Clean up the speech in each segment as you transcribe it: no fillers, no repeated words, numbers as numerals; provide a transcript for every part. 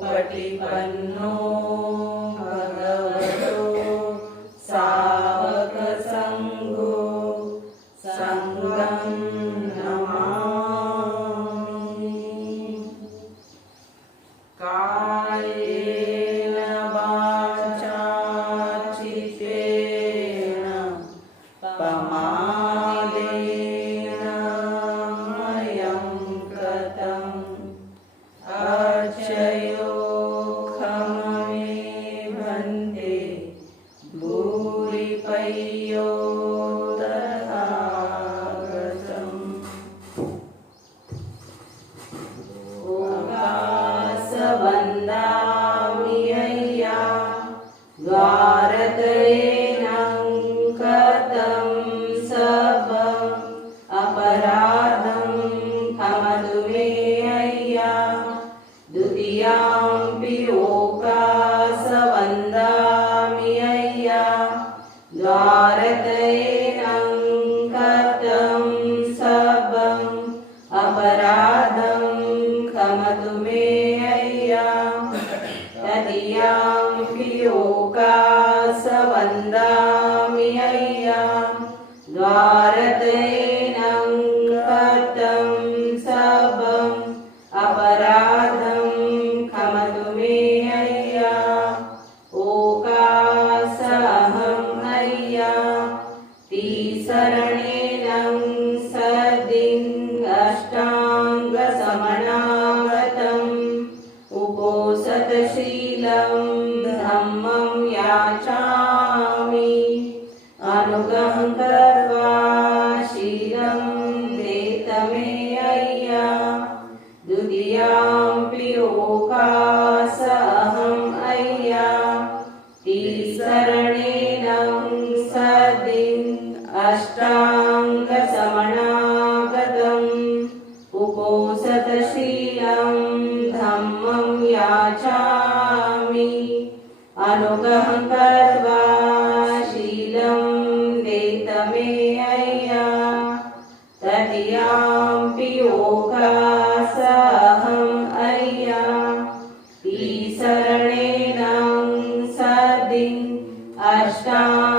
सुपटिपन्नो भगवतो सावकसङ्घो सङ्घं नमामि। कायेन वाचा चित्तेन प्रमादेन मयं कृतम् अर्चयो खममे भन्ते भूरिपय्यो तथागतम्। ओकासवन्दामि अय्या द्वारतयेनं कतं सबम् अपराधं क्षमतु मे अय्या। द्वितीयाम्पि ओकासवन्दामि अय्या द्वारतयेनं कृतं सबम् अपराधं क्षमतु मे अय्या। तृतीयाम्पि ओकासवन्दामि अय्या द्वारतयेनं कृतं सबम् अपराधं क्षमतु मे अय्या। ओकासहम् अय्या तिसरणेनं सदिं अष्टाङ्गसमनागतम् उपोषतशीलं धम्मं याचामि। अनुगं कृत्वा शीलं देत मे अय्या। द्वितीयाम्पि ओकासहम् अय्या तिसरणेनं सदिं अष्टाङ्गसमनागतम् उपोषतशीलं धम्मं याचामि। अनुगं कृत्वा शीलं देत मे अय्या। तृतीयाम्पि ओकासहम् अय्या तिसरणेनं सदिं अष्टाङ्गसमनागतम्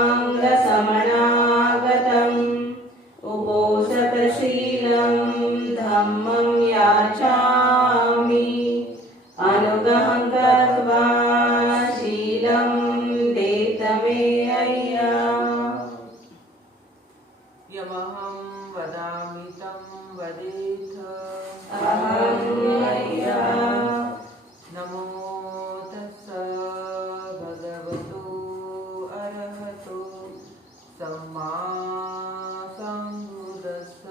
उपोषतशीलं धम्मं याचामि। अनुगं कृत्वा शीलं देत मे अय्या। यमहं वदामि तं वदेथ। अहम् अय्या। नमो तस्स भगवतो अरहतो सम्मा सम्बुद्धस्स।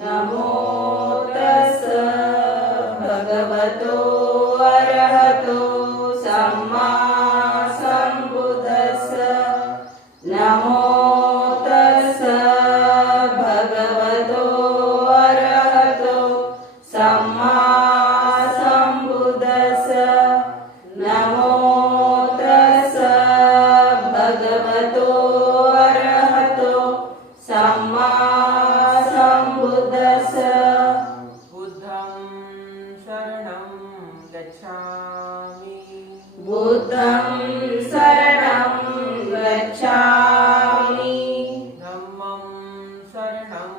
नमो तस्स भगवतो अरहतो सम्मा सम्बुद्धस्स। नमो तस्स भगवतो अरहतो सम्मा सम्बुद्धस्स। नमो तस्स भगवतो अरहतो सम्मा सम्बुद्धस्स। बुद्धं शरणं गच्छामि। बुद्धं शरणं गच्छामि। धम्मं शरणं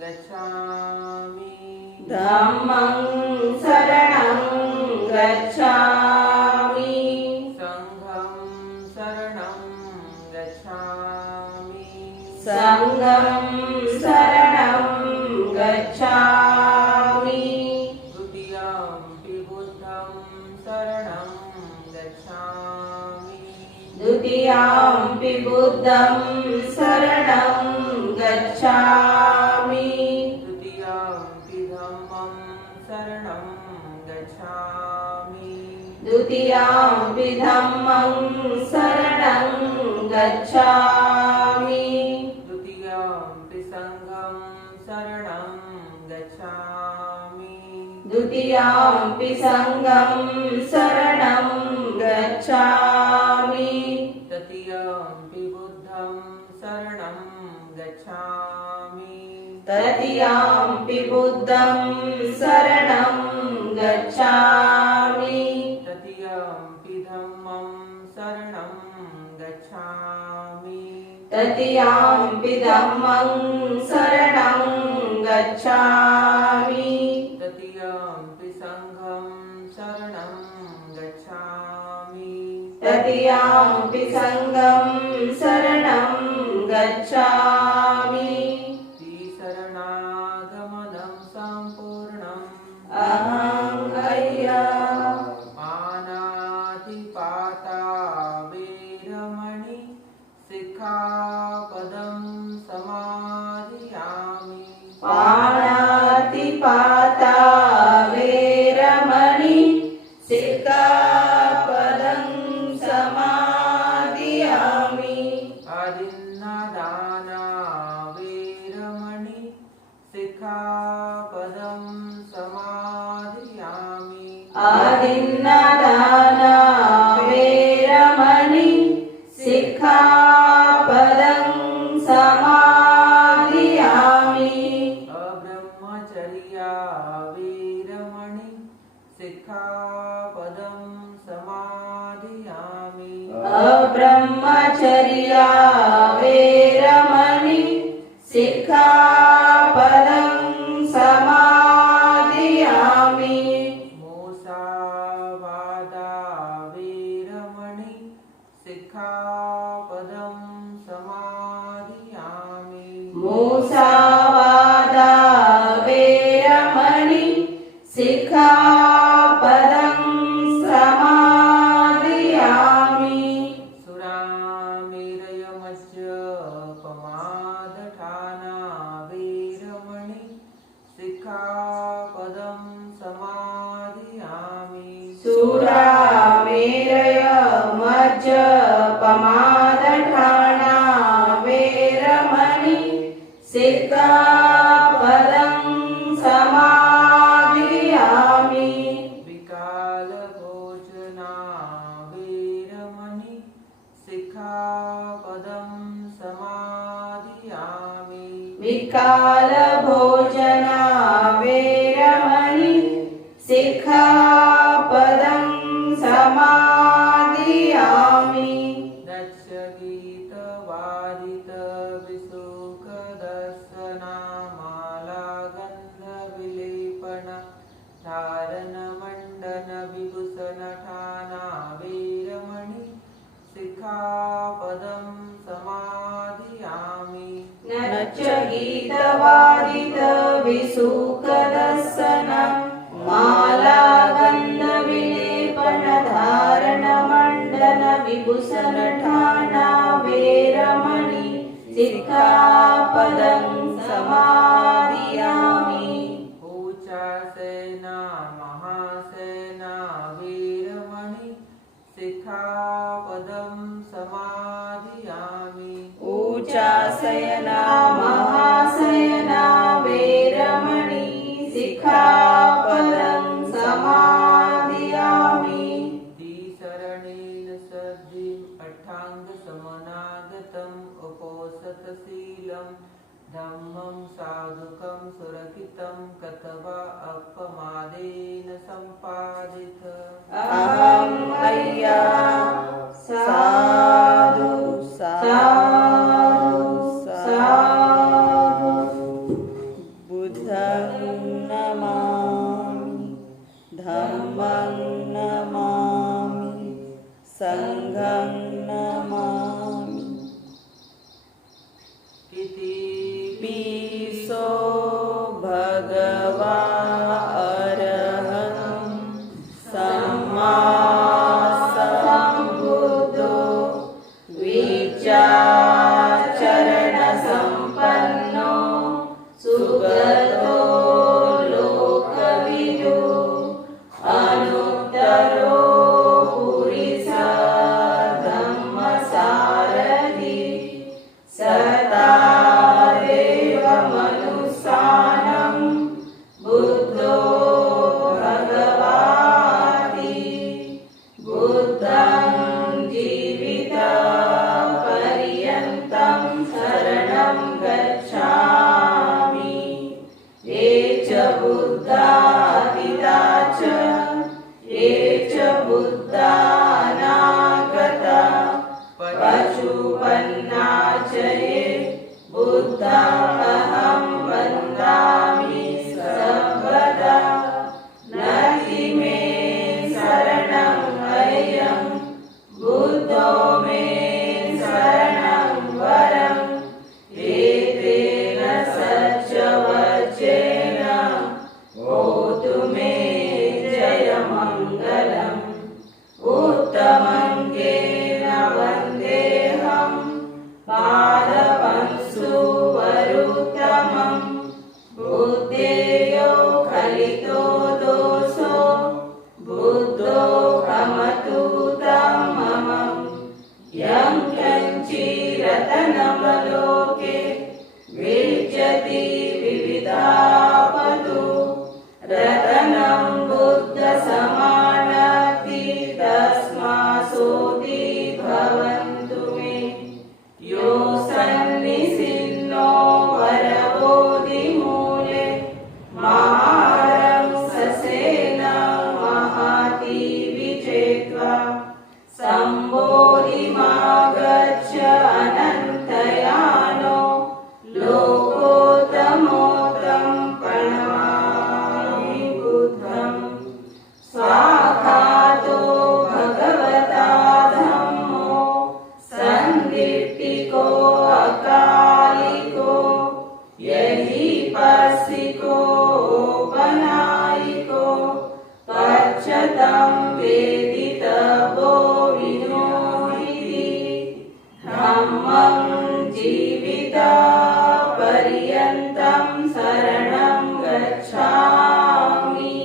गच्छामि। धम्मं शरणं गच्छामि। संघं शरणं गच्छामि। संघं शरणं गच्छामि। द्वितीयम्पि बुद्धं शरणं गच्छामि। द्वितीयाम्पि बुद्धं शरणं गच्छामि। तृतीयं द्वितीयम्पि धम्मं शरणं गच्छामि द्वितीयम्पि धम्मं शरणं गच्छामि द्वितीयम्पि संघं शरणं गच्छामि द्वितीयम्पि संघं शरणं गच्छामि तृतीयम्पि बुद्धं शरणं गच्छामि तृतीयम्पि बुद्धं शरणं गच्छामि तृतीयम्पि धम्मं शरणं गच्छामि तृतीयम्पि धम्मं शरणं गच्छामि तृतीयम्पि संघं शरणं गच्छामि तृतीयम्पि संघं शरणं गच्छामि शरणागमनं सम्पूर्णम् अहं अय्या पानातिपाता वीरमणि सिक्खापदं समाधियामि पाणातिपाता वेरमणि सिक्खापदं समादियामि अदिन्नदाना वीरमणि सिक्खापदं समाधियामि आदिन्नदाना वेरमणि सिक्खापदं समादियामि अब्रह्मचर्या वीरमणि सिक्खापदं समाधियामि अब्रह्मचर्या वेरमणि सिक्खापदं समादियामि मूसावादा वीरमणि सिक्खापदं समाधियामि मूसावादा वेरमणि सिक्खापदं समादियामि सुरामेरयमज्जपमादठाना वीरमणि सिक्खापदं समाधियामि सुरामेरय मज्जपमादठाना वेरमणि सिक्खापदं समादियामि विकालभोजना वीरमणि सिक्खापदं समाधियामि विकालभोजना वेरमणि सिक्खापदं समादियामि दक्षगीतवादितविशुकदर्शनामालागन्धविलेपन धारणमण्डनविभूषणठाना वीरमणि सिक्खापदं समाधियामि नच्चगीतवादितविशुकदर्शन मालागन्धविलेपन धारणमण्डनविभूषणठाना वेरमणि सिक्खापदं समादियामि ऊचासेना महासेना वीरमणि सिक्खापदं समाधियामि ऊचासयना महासयना वेरमणि सिक्खापदं समादियामि द्विशरणेन सद्धिम् अष्टाङ्गसमनागतम् उपोषतशीलं धम्मं साधुकं सुरक्षितं कथवा अपमादेन सम्पादित अहं अय्या साधु साधु साधु बुद्धं नमामि धम्मं नमामि संघं नमामि इति पीसो भगवा अरहं सम्मा सम्बुद्धो विचारणसम्पन्नो सुगतो ये च बुद्धा अतीता च ये च बुद्धा अनागता पशुपन्ना च ये बुद्धा अहं वन्दामि सर्वदा नति मे शरणं अयं बुद्धो मे शरणं वरम् एतेन सच्चवचेन होतु मे जयमङ्गलम् उत्तमङ्गेन वन्देऽहं पादपंसुवरुत्तमम् बुद्धेयो खलितो दोषो बुद्धो खमतु तं मम यं कञ्चिरतनवलोके विद्यति विविधापतु रतनं बुद्धसमानति तस्मासोति भवन्तु मे यो सन्निसिन्नो वरबोधिमूले महारं ससेन महाति विजेत्वा सम्बोधिमागच्छ अनन्तयानो लोकोत्तमोत्तं प्रणमामि बुद्धम् स्वाखातो भगवता धम्मो सन्दिट्टिको अकालिको यहि पर्सिको बनायिको पच्यतं वेदितव्यो विनोदिति धम्मं जीवितपर्यन्तं शरणं गच्छामि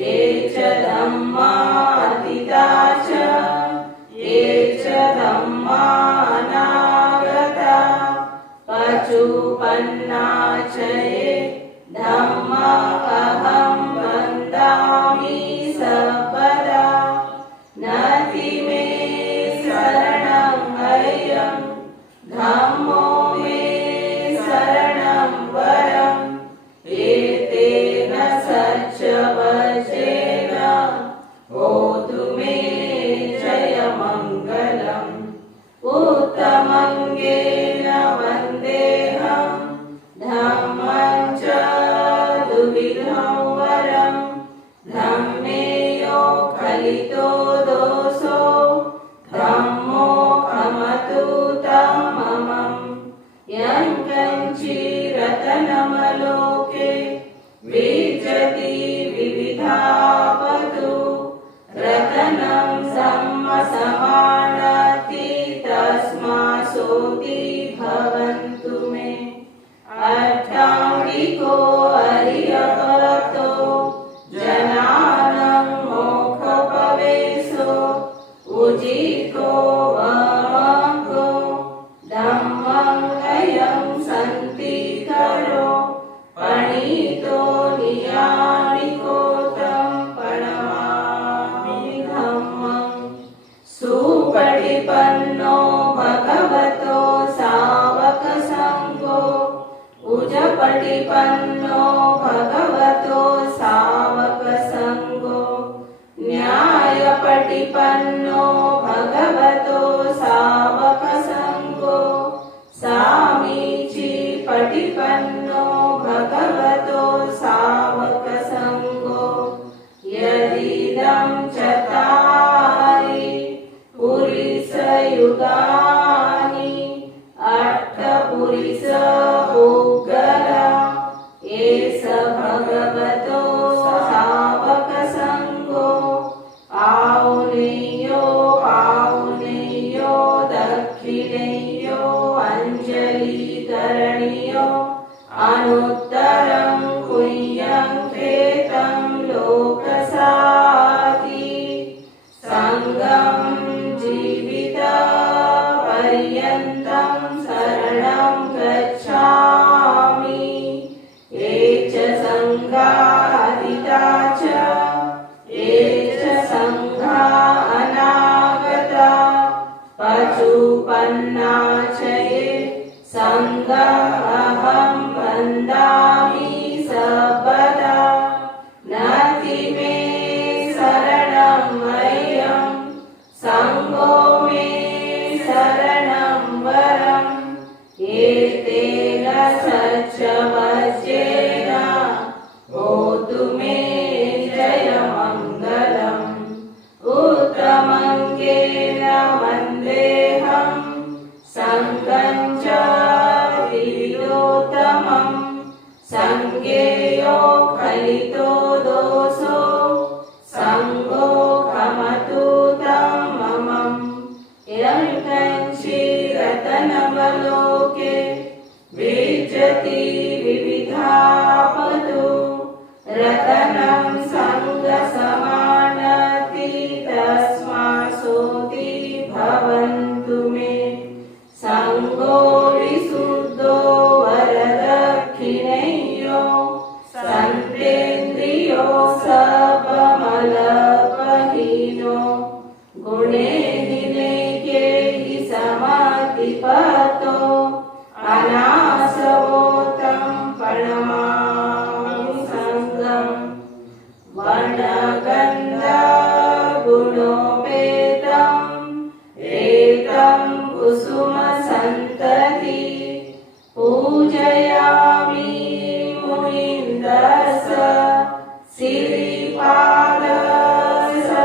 ये च धम्मा अतीता च ये च धम्मा अनागता पशुपन्ना च ये धम्मा अहं वन्दामि सर्वदा नति मे शरणं अयं धम्मो मे शरणं वरम् एतेन सच्चवचेन होतु मे जयमङ्गलम् उत्तमङ्गेन वन्देऽहं धम्मं च द्विविधं वरम् धम्मेयो खलितो दोषो धम्मो खमतु तं मम यं कञ्चिरतनमलोके विद्यति विविधापतु रतनं सम्मसमानति तस्मासोति भवन्तु मे अष्टाङ्गिको अरिहतो जनानं मोक्षपवेशो उजितो वामको धम्मं अयं सन्तिकरो पणितो नियानिको तं प्रणमामि धम्मं सुपटिपन्नो भगवतो सावकसङ्घो उजपटिपन्नो भगवतो सावकसङ्घो न्यायपटिपन्नो भगवतो सावकसङ्घो सामीचीपटिपन्नो भगवतो सावकसङ्घो यदिदं चत्वारि पुरुषयुगानि अष्टपुरुष उग्गला एष भगवतो सावकसङ्घो आउनेयो पाउनेयो दक्षिणेयो अञ्जलिकरणीयो अनुत्तरं पुण्यं कृतं लोकसाति सङ्गं जीवितपर्यन्तं शरणं गच्छामि ये च सङ्घा अतीता च ये च सङ्घा अनागता पशुपन्ना च ये सङ्घा अहं वन्दामि स विविधापतु रतनं सङ्गसमानति तस्मासोति भवन्तु मे सङ्गो विशुद्धो वरदक्षिणेयो सन्तेन्द्रियो सबमलपहीनो गुणे निनैके हि समाधिपतो अनासवोतं प्रणमामि सङ्गम् वर्णगन्धगुणोपेतम् एतं कुसुमसन्तति पूजयामि मुनीन्द्रस्य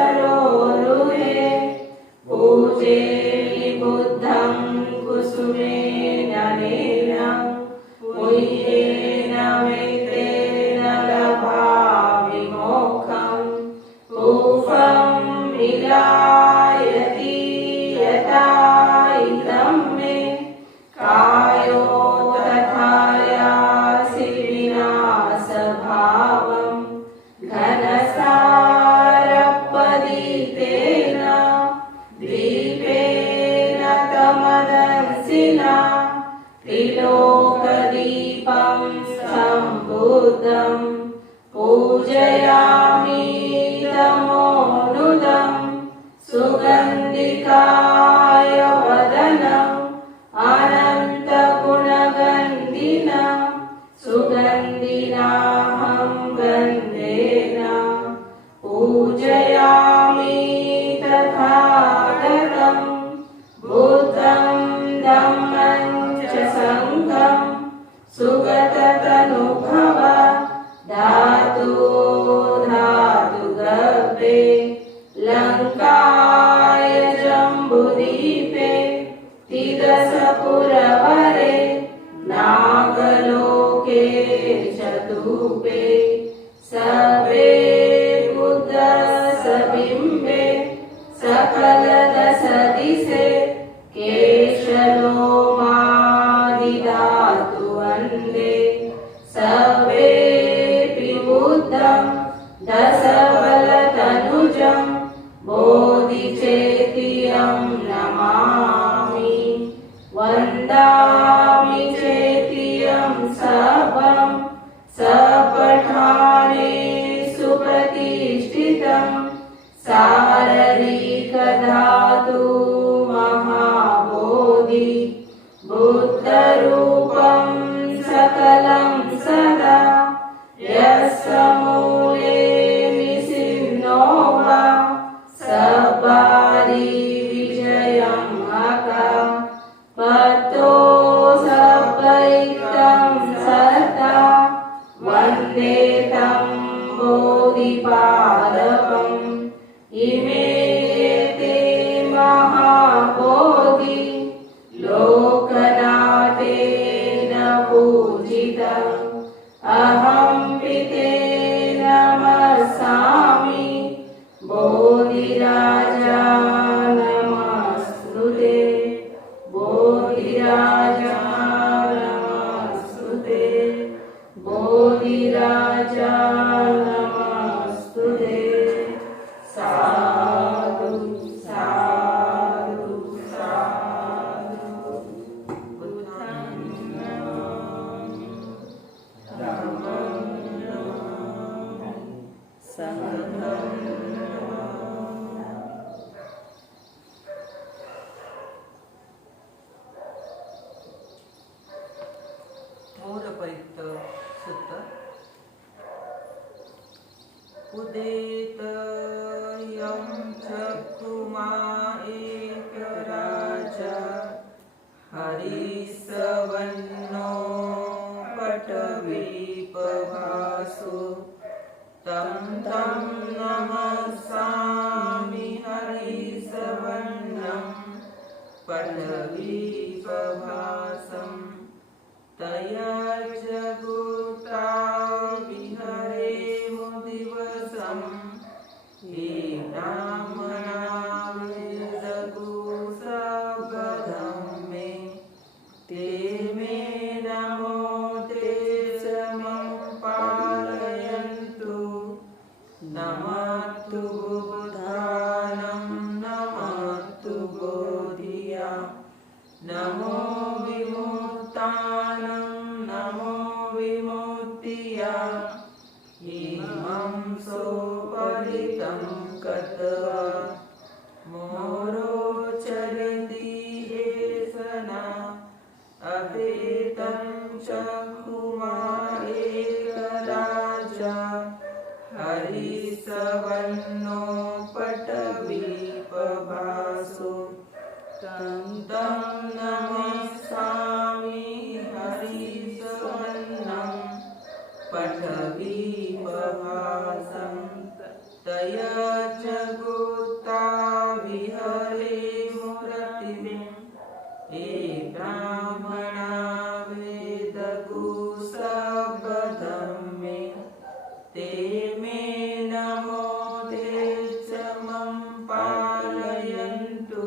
सिरिपादसरोरुहे पूजे बुद्धं कुसुमेन नेन पुण्येन मेतेन लभामि मोक्षम् पूफं विलायति यथा इदं मे कायो तथा यासि विनाशभावम् घनसारपदितेन दीपेन तमदंसिना त्रिलोकदीपं सम्बुद्धं पूजयामि तमोनुदं सुगन्धिकाय वदनम् अनन्तगुणगन्धिनं सुगन्धिनाहं गन्धेन पूजयामि तथागतं बुद्धं धम्मं च सङ्घं सुगततनुभव धातु धातुगर्भे लङ्काय जम्बुदीपे तिदशपुरवरे नागलोके चतुपे सर्वे बुद्धसबिम्बे सकलदशदिशे केशलोमादिधातु वन्दे सर्वेऽपि बुद्धं दशबलतनुजं बोधिचेतियं नमामि वन्दामि चेतियं सर्वं सपठाने सुप्रतिष्ठितं साररिकधातु महाबोधि बुद्धरूपं सकलं सदा यस्य मूले निसिन्नो वा सबारि विजयं हका पतो सपैतं सदा वन्दे तं बोधिपादपम् इमे ते महाबोधि लोकनाथेन पूजितम् अहं पिते नमस्सामि बोधिराजा नमस्तुते बोधिराजा नमस्तुते बोधिराजा नमस्तुते साधु साधु साधु बुद्धं नमामि धम्मं नमामि संघं नमामि। मूलपरिक्त सूत्र उदेत यं चक्षुमा एकराजा हरिसवन्नो पटवीपभासो तं तं नमस्सामि हरिसवन्नं पटवीपभासम् तया जगुता विहरेमु दिवसम् एनामनाविदगुसबधं मे ते मे नमो इमं सोपरितं कृत्वा मोरोचरति येषणा अपेतं चक्षुमारेकराजा हरिसवर्णो पटवीपभासो तं नमस्सामि हरिसवर्णं पटवीपभासं तयजगुता विहरे मूर्तिं ये ब्राह्मणा वेदगुसपदं मे ते मे नमो ते च मम पालयन्तु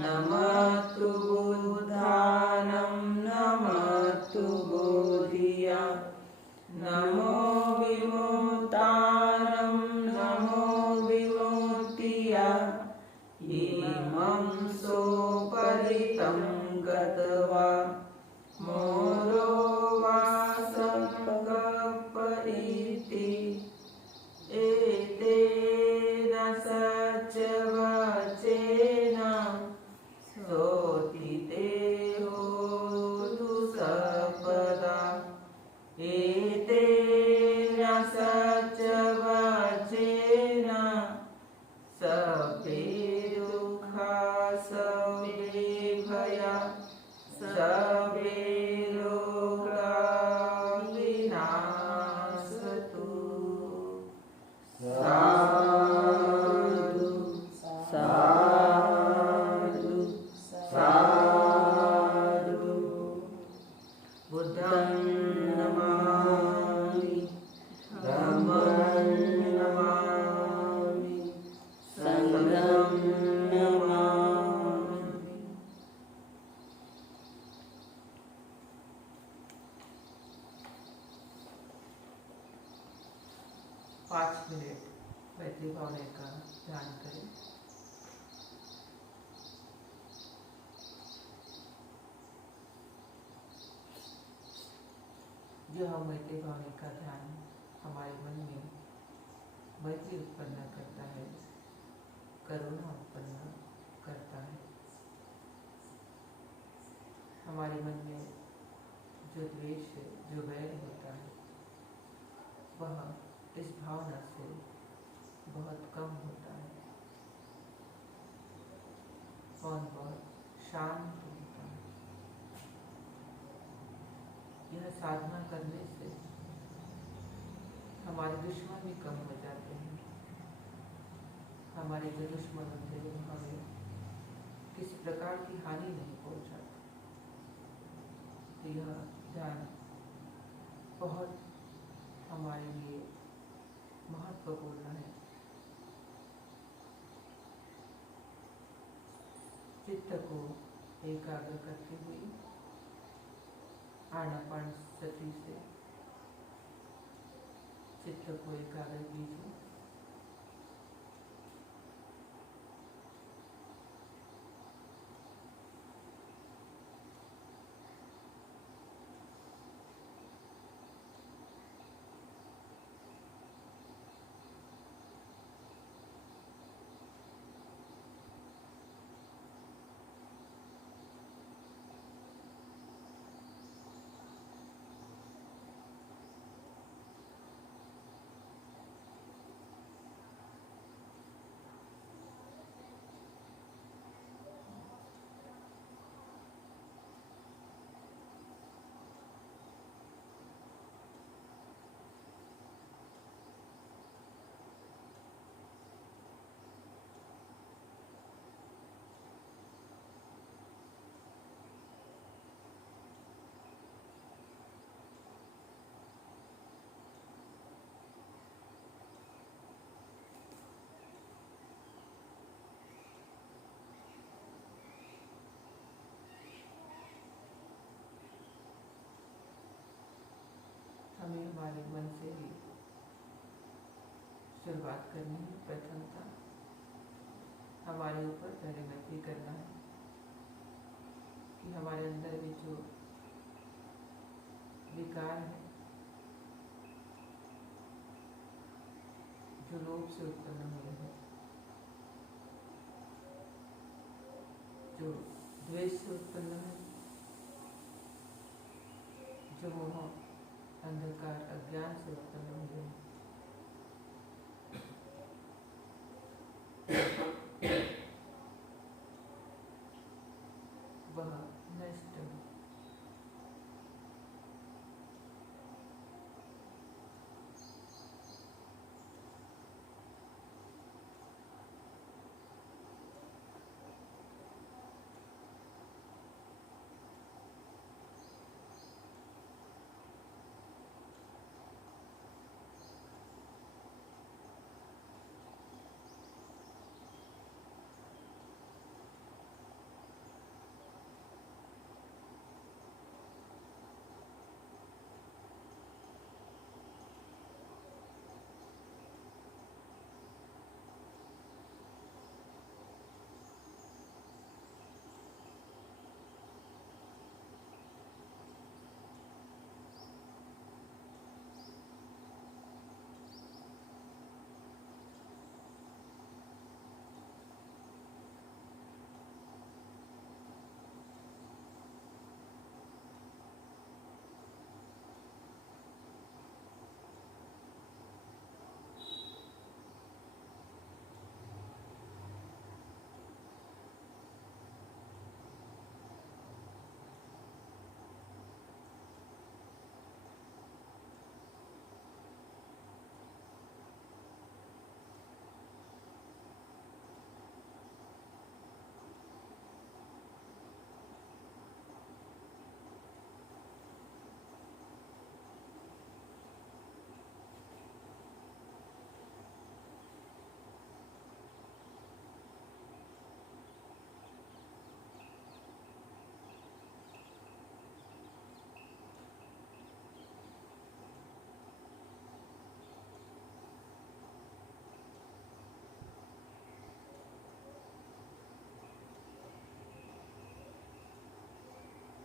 नमस्तु बुद्धानं नमस्तु बोधिया नमो विमुक्तानं नमो विमुक्तिया इमं सोपरितं गत्वा मोरो वासं गपरीति एतेन सचवचेन सोतिते होतु सपदा एतेन सचवचेन सभे दुःखा सभे भया सभे रोगा विनाशतु साधु साधु साधु बुद्धं नमामि धम्मं नमामि संघं नमामि। 5 मिनट मैत्री भावना का ध्यान करें। जो हम मैत्री भावना का ध्यान हमारे मन में मैत्री उत्पन्न करता है, करुणा उत्पन्न करता है। हमारे मन में जो द्वेष जो वैर होता है वह इस भावना से बहुत कम होता है और बहुत शांत होता है। यह साधना करने से हमारे दुश्मन भी कम हो जाते हैं। हमारे जो दुश्मन होते हैं वो हमें किसी प्रकार की हानि नहीं पहुंचाते। तो यह ध्यान बहुत हमारे लिए महत्वपूर्ण है। चित्त को एकाग्र करते हुए आनापानसति से चित्त को एकाग्र कीजिए। हमें हमारे मन से ही शुरुआत करनी है। प्रथमता हमारे ऊपर पहले मैत्री करना है कि हमारे अंदर भी जो विकार है जो लोभ से उत्पन्न हुए हैं, जो द्वेष से उत्पन्न है, जो मोह अंधकार अज्ञान से उत्पन्न हुए हैं, वह नष्ट है।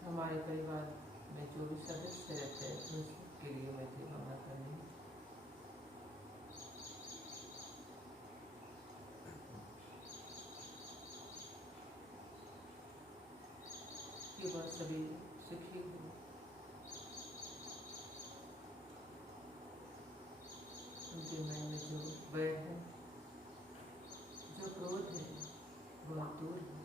हमारे परिवार में जो भी सदस्य रहते हैं उसके लिए मैत्री भावना करनी है। कि वह सभी सुखी हो, उनके मन में जो वैर है, जो क्रोध है, वह दूर हो।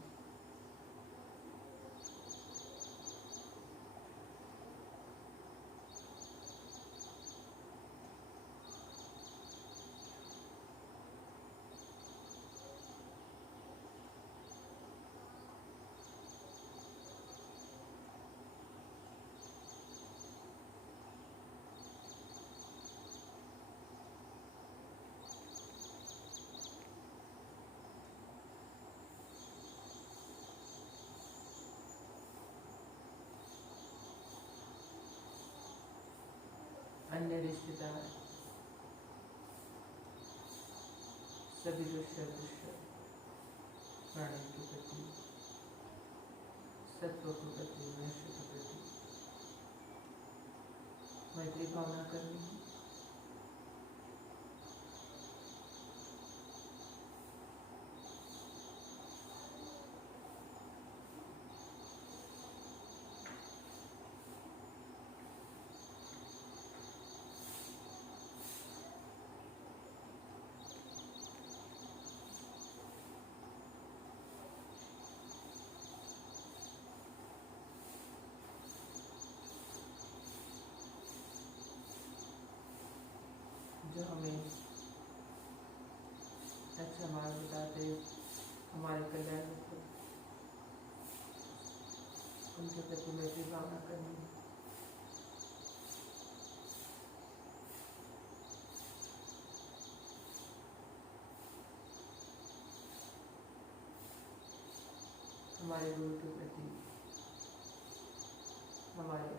अन्य रिश्तेदार सभी रुष्य प्राणी के प्रति, सत्व के प्रति, मनुष्य के प्रति मैत्री भावना करनी है। जो हमें अच्छा मार्ग बताते, हमारे कल्याण को, उनके प्रति मैत्री भावना करनी है। हमारे गुरु के प्रति, हमारे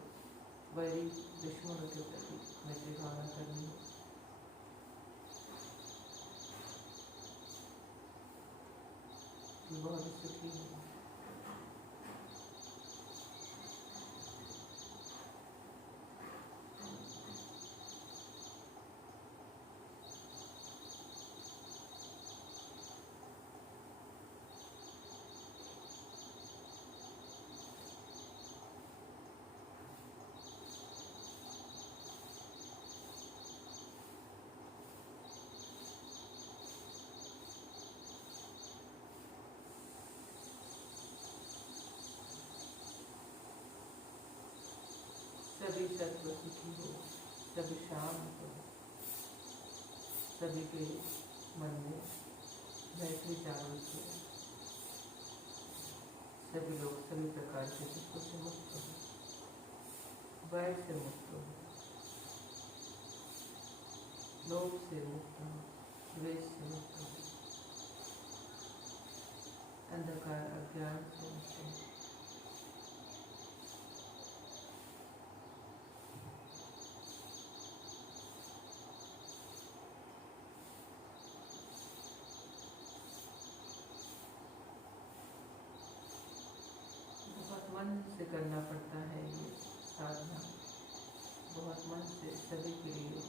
वैरी दुश्मनों के प्रति मैत्री भावना करनी है। बहुत सुखी है। तत्व सुखी हो, सभी शांत हो, सभी के मन में मैत्री जागृत हो, सभी लोग सभी प्रकार के दुखों से मुक्त हो, वैर से मुक्त हो, लोभ से मुक्त हो, द्वेष से मुक्त हो, अंधकार अज्ञान से मुक्त हो। बहुत मन से करना पड़ता है ये साधना, बहुत मन से सभी के लिए।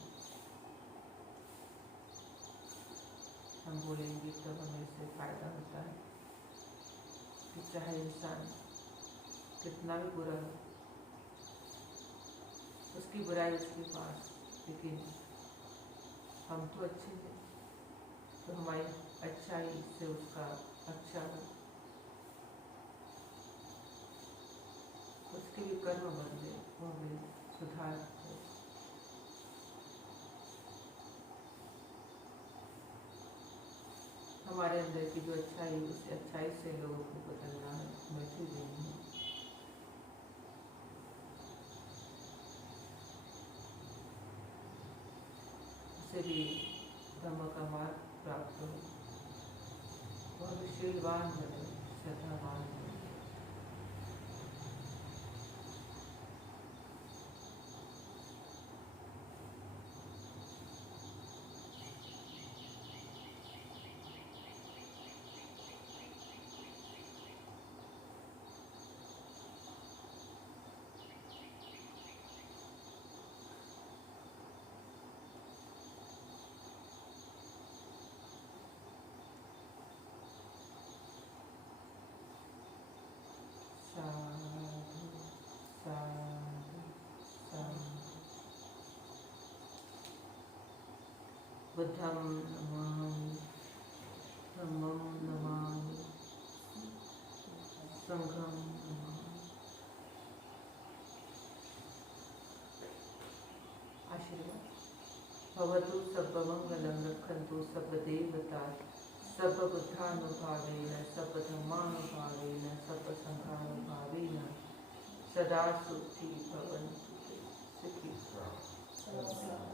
हम बोलेंगे तब हमें इससे फायदा होता है कि चाहे इंसान कितना भी बुरा हो, उसकी बुराई उसके पास, लेकिन हम तो अच्छे हैं, तो हमारी अच्छाई से उसका अच्छा हो, उसके भी कर्म बदले, वो भी सुधार हो। हमारे अंदर की जो अच्छाई, उस अच्छाई से लोगों को बदलना है, मैत्री देनी है। उसे भी धर्म का मार्ग प्राप्त हो, वह भी शीलवान बने, श्रद्धावान बने। बुद्धं नमामि, धम्मं नमामि, संघं नमामि। आशीर्वाद। भवतु सर्वमंगलं, रक्षन्तु सर्वदेवताः, सर्वबुद्धानुभावेन, सर्वधर्मानुभावेन, सर्वसंघानुभावेन, सदा सुखी भवन्तु ते। सुखी भवन्तु।